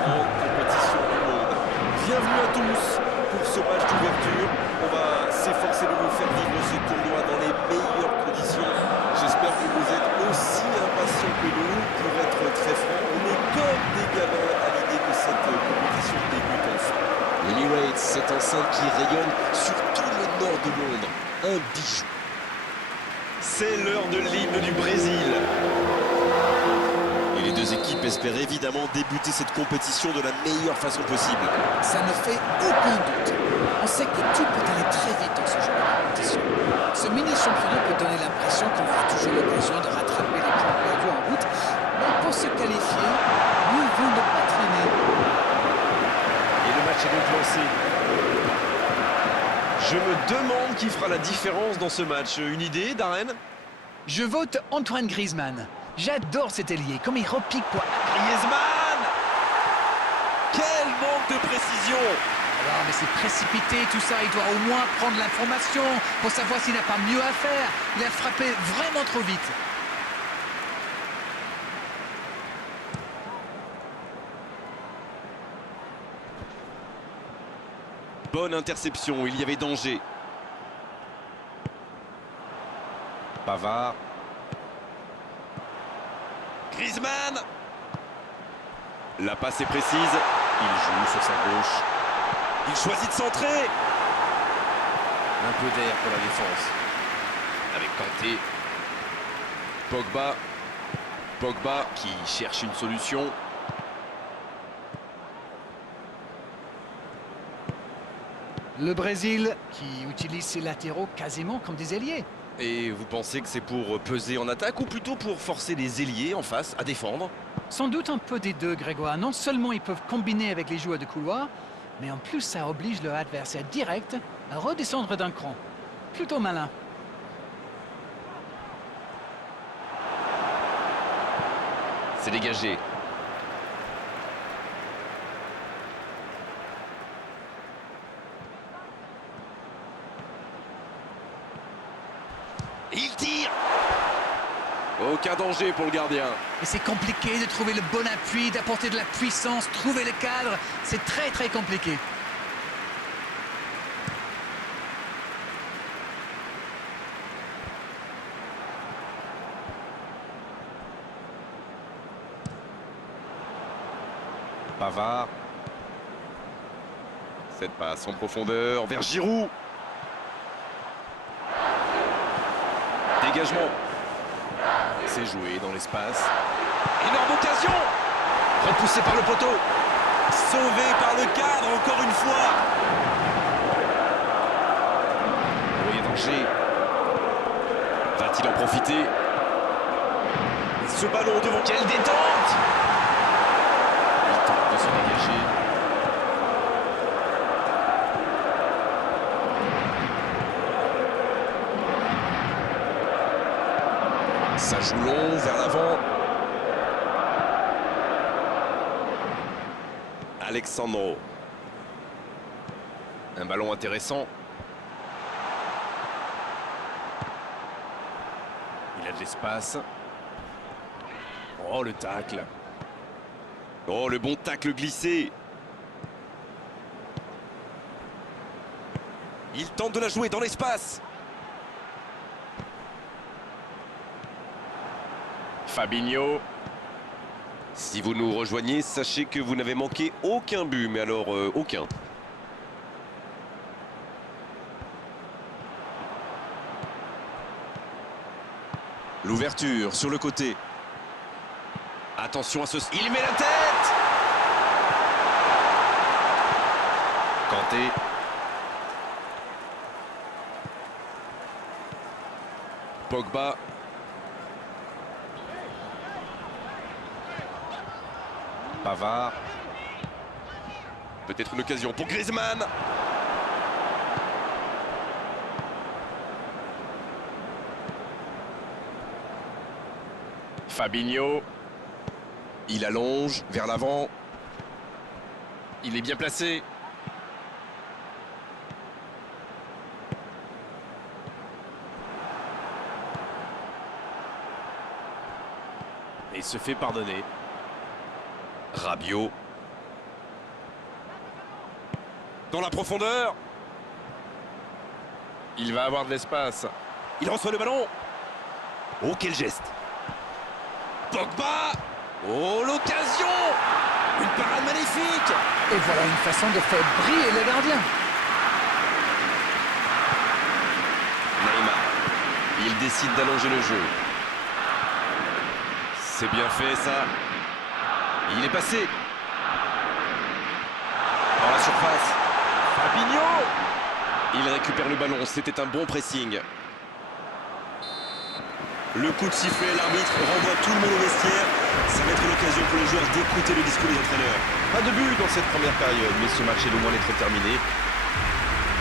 grande compétition du monde. Bienvenue à tous pour ce match d'ouverture. On va s'efforcer de vous faire vivre ce tournoi dans les meilleures conditions. J'espère que vous êtes aussi impatients que nous. Pour être très franc, on est comme des gamins à l'idée que cette compétition débute enfin. L'Emirates, cette enceinte qui rayonne sur tout le nord de Londres. Un bijou. C'est l'heure de l'hymne du Brésil. Et les deux équipes espèrent évidemment débuter cette compétition de la meilleure façon possible. Ça ne fait aucun doute. On sait que tout peut aller très vite dans ce genre de compétition. Ce mini-championnat peut donner l'impression qu'on aura toujours l'occasion de rattraper les points perdus en route. Mais pour se qualifier, mieux vaut ne pas traîner. Et le match est donc lancé. Je me demande qui fera la différence dans ce match. Une idée, Darren? Je vote Antoine Griezmann. J'adore cet ailier, comme il repique pour... Griezmann! Quel manque de précision! Alors, mais c'est précipité tout ça, il doit au moins prendre l'information pour savoir s'il n'a pas mieux à faire. Il a frappé vraiment trop vite. Bonne interception, il y avait danger. Pavard. Griezmann. La passe est précise. Il joue sur sa gauche. Il choisit de centrer. Un peu d'air pour la défense. Avec Kanté. Pogba. Pogba qui cherche une solution. Le Brésil, qui utilise ses latéraux quasiment comme des ailiers. Et vous pensez que c'est pour peser en attaque ou plutôt pour forcer les ailiers en face à défendre? Sans doute un peu des deux, Grégoire. Non seulement ils peuvent combiner avec les joueurs de couloir, mais en plus ça oblige leur adversaire direct à redescendre d'un cran. Plutôt malin. C'est dégagé. Il tire. Aucun danger pour le gardien. Et c'est compliqué de trouver le bon appui, d'apporter de la puissance, trouver le cadre. C'est très très compliqué. Pavard. Cette passe en profondeur vers Giroud. Dégagement. C'est joué dans l'espace. Énorme occasion. Repoussé par le poteau. Sauvé par le cadre encore une fois. Oh, il y a danger. Va-t-il en profiter? Ce ballon devant. Quelle détente! Il tente de se dégager. Ça joue long vers l'avant. Alexandro. Un ballon intéressant. Il a de l'espace. Oh, le tacle. Oh, le bon tacle glissé. Il tente de la jouer dans l'espace. Fabinho. Si vous nous rejoignez, sachez que vous n'avez manqué aucun but, mais alors aucun. L'ouverture sur le côté. Attention à ce... Il met la tête. Kanté. Pogba. Pavard. Peut-être une occasion pour Griezmann. Fabinho. Il allonge vers l'avant. Il est bien placé. Et il se fait pardonner. Rabiot. Dans la profondeur. Il va avoir de l'espace. Il reçoit le ballon. Oh, quel geste. Pogba. Oh, l'occasion. Une parade magnifique. Et voilà une façon de faire briller le gardien. Neymar. Il décide d'allonger le jeu. C'est bien fait, ça. Il est passé. Dans la surface. Fabinho. Il récupère le ballon. C'était un bon pressing. Le coup de sifflet, l'arbitre renvoie tout le monde au vestiaire. Ça va être l'occasion pour les joueurs d'écouter le discours des entraîneurs. Pas de but dans cette première période, mais ce match est loin d'être terminé.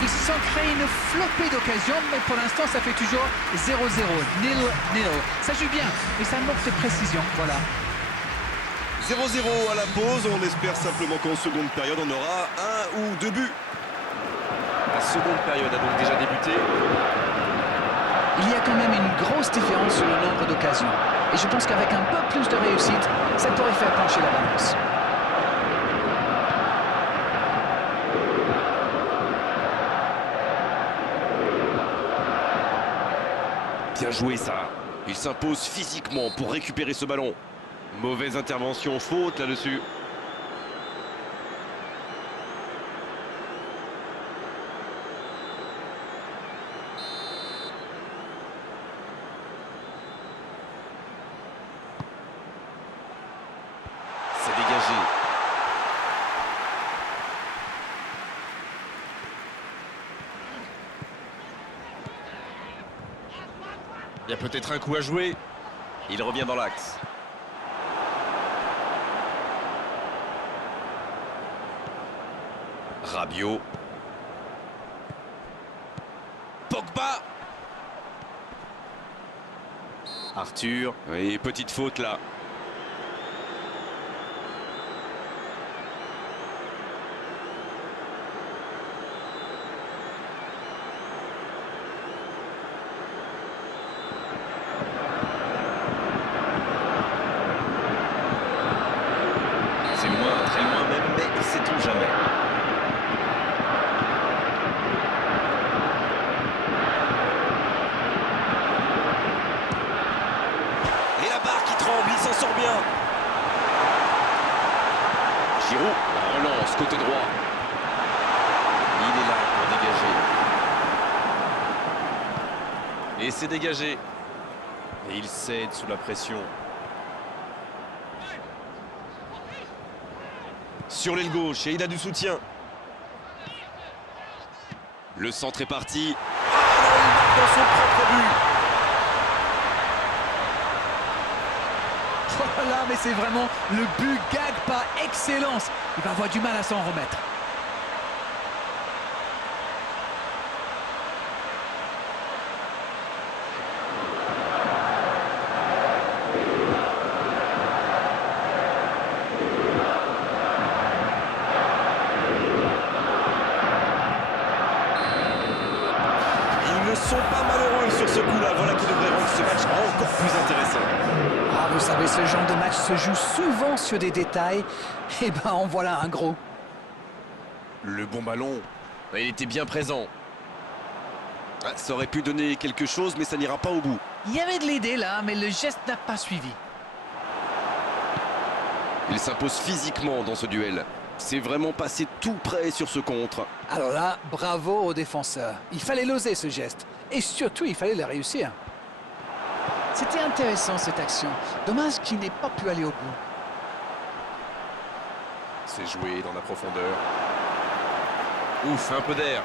Ils se sont créés une flopée d'occasions, mais pour l'instant, ça fait toujours 0-0, nil-nil. Ça joue bien, et ça manque de précision, voilà. 0-0 à la pause. On espère simplement qu'en seconde période, on aura un ou deux buts. La seconde période a donc déjà débuté. Il y a quand même une grosse différence sur le nombre d'occasions. Et je pense qu'avec un peu plus de réussite, ça pourrait faire pencher la balance. Bien joué, ça. Il s'impose physiquement pour récupérer ce ballon. Mauvaise intervention, faute là-dessus. C'est dégagé. Il y a peut-être un coup à jouer. Il revient dans l'axe. Rabiot. Pogba. Arthur. Et petite faute là. C'est loin, très loin même, mais sait-on jamais. Et la barre qui tremble, il s'en sort bien. Giroud relance côté droit. Il est là pour dégager. Et c'est dégagé. Et il cède sous la pression. Sur l'aile gauche, et il a du soutien. Le centre est parti. Dans son propre but. Voilà, mais c'est vraiment le but gag par excellence. Il va avoir du mal à s'en remettre. Ils ne sont pas malheureux sur ce coup-là. Voilà qui devrait rendre ce match encore plus intéressant. Ah, vous savez, ce genre de match se joue souvent sur des détails. Et ben, en voilà un gros. Le bon ballon. Il était bien présent. Ah, ça aurait pu donner quelque chose, mais ça n'ira pas au bout. Il y avait de l'idée là, mais le geste n'a pas suivi. Il s'impose physiquement dans ce duel. C'est vraiment passé tout près sur ce contre. Alors là, bravo aux défenseurs. Il fallait l'oser ce geste. Et surtout, il fallait le réussir. C'était intéressant cette action. Dommage qu'il n'ait pas pu aller au bout. C'est joué dans la profondeur. Ouf, un peu d'air.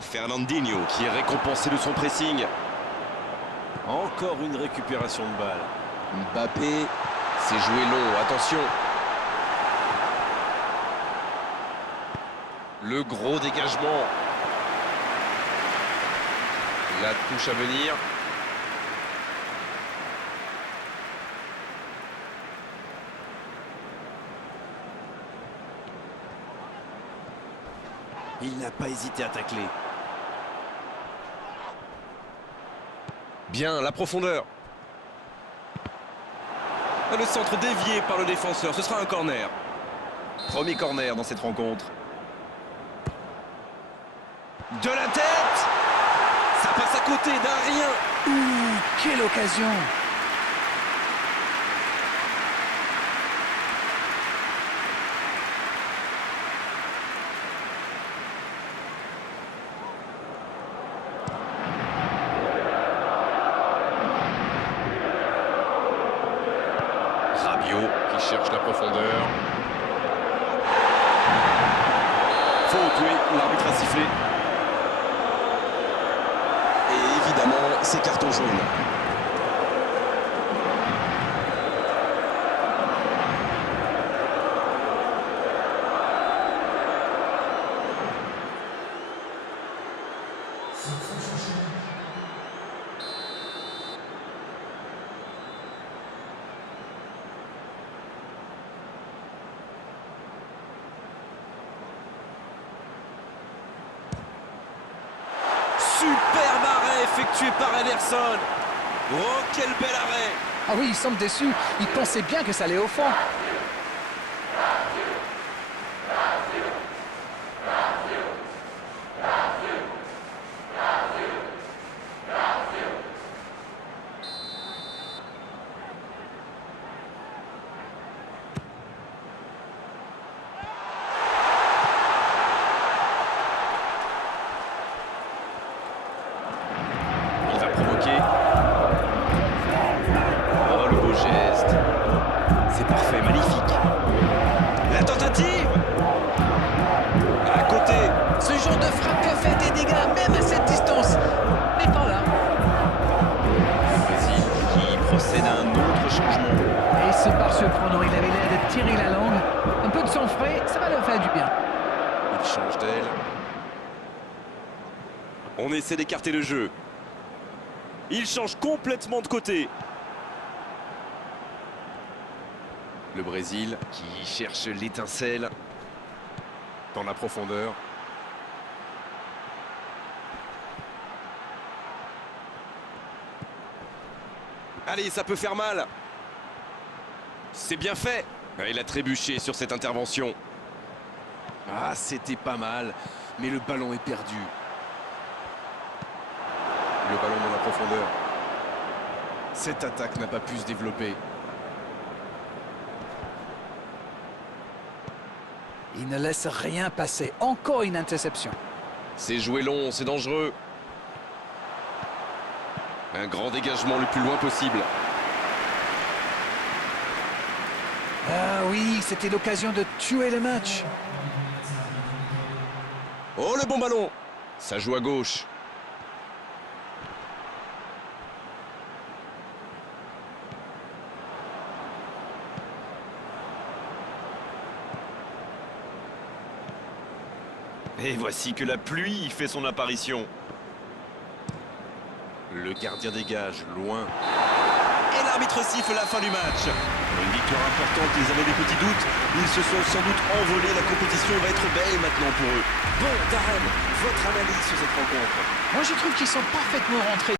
Fernandinho. Qui est récompensé de son pressing. Encore une récupération de balle. Mbappé, c'est joué long, attention. Le gros dégagement. La touche à venir. Il n'a pas hésité à tacler. Bien, la profondeur. Le centre dévié par le défenseur, ce sera un corner. Premier corner dans cette rencontre. De la tête! Ça passe à côté d'un rien. Ouh, quelle occasion! Rabiot qui cherche la profondeur. Faute, oui, l'arbitre a sifflé. Et évidemment, c'est carton jaune. Superbe arrêt effectué par Ederson. Oh, quel bel arrêt! Ah oui, il semble déçu. Il pensait bien que ça allait au fond. Il va provoquer. Oh, le beau geste. C'est parfait, magnifique. La tentative! À côté. Ce genre de frappe peut faire des dégâts, même à cette distance. Mais pas là. Le Brésil qui procède à un autre changement. Et c'est pas surprenant, il avait l'air de tirer la langue. Un peu de sang frais, ça va leur faire du bien. Il change d'aile. On essaie d'écarter le jeu. Il change complètement de côté. Le Brésil qui cherche l'étincelle dans la profondeur. Allez, ça peut faire mal. C'est bien fait. Il a trébuché sur cette intervention. Ah, c'était pas mal, mais le ballon est perdu. Le ballon dans la profondeur. Cette attaque n'a pas pu se développer. Il ne laisse rien passer. Encore une interception. C'est joué long, c'est dangereux. Un grand dégagement le plus loin possible. Ah oui, c'était l'occasion de tuer le match. Oh, le bon ballon! Ça joue à gauche. Et voici que la pluie fait son apparition. Le gardien dégage, loin. Et l'arbitre siffle la fin du match. Une victoire importante, ils avaient des petits doutes. Ils se sont sans doute envolés, la compétition va être belle maintenant pour eux. Bon, Darren, votre analyse sur cette rencontre? Moi, je trouve qu'ils sont parfaitement rentrés.